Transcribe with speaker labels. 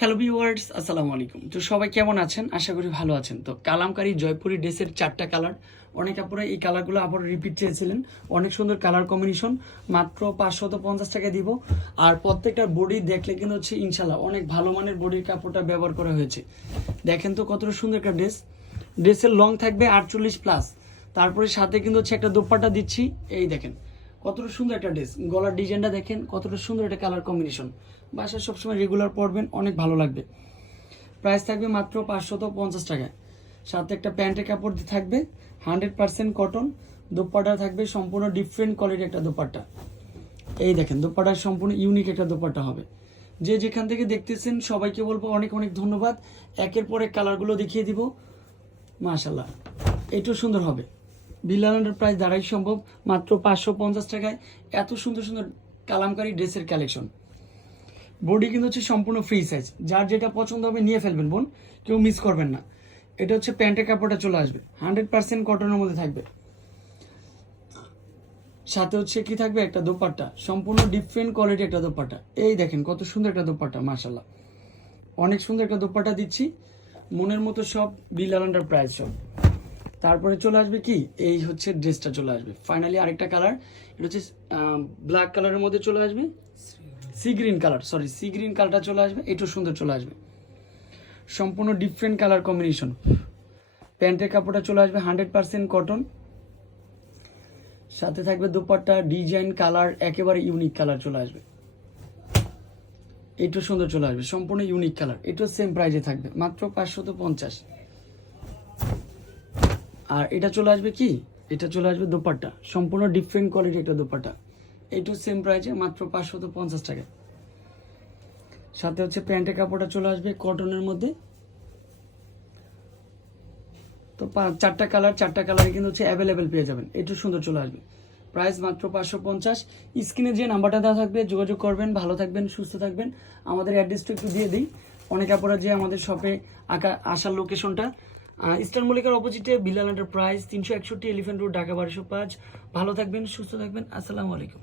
Speaker 1: Hello viewers আসসালামু আলাইকুম। তো সবাই কেমন আছেন? আশা করি ভালো আছেন। তো কালামকারী জয়পুরি ড্রেসের চারটা কালার। অনেক আপুরা এই কালারগুলো আবার রিপিট চেয়েছিলেন। অনেক সুন্দর কালার কম্বিনেশন মাত্র পাঁচশত পঞ্চাশ টাকা দিব। আর প্রত্যেকটা বডি দেখলে কিন্তু হচ্ছে ইনশাল্লাহ অনেক ভালো মানের বডির কাপড়টা ব্যবহার করা হয়েছে। দেখেন তো কতটা সুন্দর একটা ড্রেস ড্রেসের লং থাকবে আটচল্লিশ প্লাস তারপরে সাথে কিন্তু হচ্ছে একটা দোপাট্টা দিচ্ছি। এই দেখেন। কতটা সুন্দর একটা ড্রেস। গলার ডিজাইনটা দেখেন, কতটা সুন্দর একটা কালার কম্বিনেশন বাসায় সবসময় রেগুলার পরবেন, অনেক ভালো লাগবে। প্রাইস থাকবে মাত্র পাঁচশত পঞ্চাশ টাকা। সাথে একটা প্যান্টের কাপড় থাকবে, হান্ড্রেড পার্সেন্ট কটন দোপাট্টা থাকবে সম্পূর্ণ ডিফারেন্ট কোয়ালিটির একটা দোপাট্টা। এই দেখেন, দোপাট্টা সম্পূর্ণ ইউনিক একটা দোপাট্টা হবে। যে যেখান থেকে দেখতেছেন, সবাইকে বলব অনেক অনেক ধন্যবাদ। একের পর এক কালারগুলো দেখিয়ে দিব। মাশাল্লাহ এটাও সুন্দর হবে। ভিলানের প্রাইস দাঁড়াই সম্ভব, মাত্র পাঁচশো পঞ্চাশ টাকায়। এত সুন্দর সুন্দর কালামকারী ড্রেসের কালেকশন বডি কিন্তু হচ্ছে সম্পূর্ণ ফ্রি সাইজ যার যেটা পছন্দ হবে নিয়ে ফেলবেন বোন, কেউ মিস করবেন না। এটা হচ্ছে প্যান্টের কাপড়টা চলে আসবে। হান্ড্রেড পার্সেন্ট কটনের মধ্যে থাকবে। সাথে হচ্ছে কি থাকবে? একটা দোপাট্টা। সম্পূর্ণ ডিফারেন্ট কোয়ালিটি একটা দোপাট্টা। এই দেখেন কত সুন্দর একটা দোপাট্টা মাশাল্লাহ অনেক সুন্দর একটা দোপাট্টা দিচ্ছি। মনের মতো সব বিল আন্ডার প্রাইস সব। তারপরে চলে আসবে কি? এই হচ্ছে ড্রেসটা চলে আসবে। ফাইনালি আরেকটা কালার এটা হচ্ছে ব্ল্যাক কালারের মধ্যে চলে আসবে। Sea green colour sorry sea green কালারটা চলে আসবে, এটাও সুন্দর চলে আসবে। সম্পূর্ণ ডিফারেন্ট কালার কম্বিনেশন প্যান্টের কাপড়টা চলে আসবে হান্ড্রেড পার্সেন্ট কটন সাথে থাকবে দুপাট্টা ডিজাইন কালার একেবারে ইউনিক কালার চলে আসবে। এটাও সুন্দর চলে আসবে, সম্পূর্ণ ইউনিক কালার এটাও সেম প্রাইজে থাকবে, মাত্র পাঁচশত পঞ্চাশ। আর এটা চলে আসবে কি? এটা চলে আসবে দোপাট্টা। সম্পূর্ণ ডিফারেন্ট কোয়ালিটি একটা দোপাট্টা। এইটু সেম প্রাইসে মাত্র পাঁচশত পঞ্চাশ টাকা। সাথে হচ্ছে প্যান্টের কাপড়টা চলে আসবে কটনের মধ্যে। তো চারটা কালার চারটা কালারে কিন্তু হচ্ছে অ্যাভেলেবেল পেয়ে যাবেন। একটু সুন্দর চলে আসবে। প্রাইস মাত্র পাঁচশো পঞ্চাশ। স্ক্রিনে যে নাম্বারটা দেওয়া থাকবে, যোগাযোগ করবেন, ভালো থাকবেন, সুস্থ থাকবেন। আমাদের অ্যাড্রেসটা একটু দিয়ে দিই। অনেক আপনারা যে আমাদের শপে আঁকা, আসার লোকেশনটা ইস্টার্ন মল্লিকার অপোজিটে বিলাল প্রাইস তিনশো একষট্টি এলিফেন্ট রোড, ঢাকা বারোশো পাঁচ। ভালো থাকবেন, সুস্থ থাকবেন। আসসালামু আলাইকুম।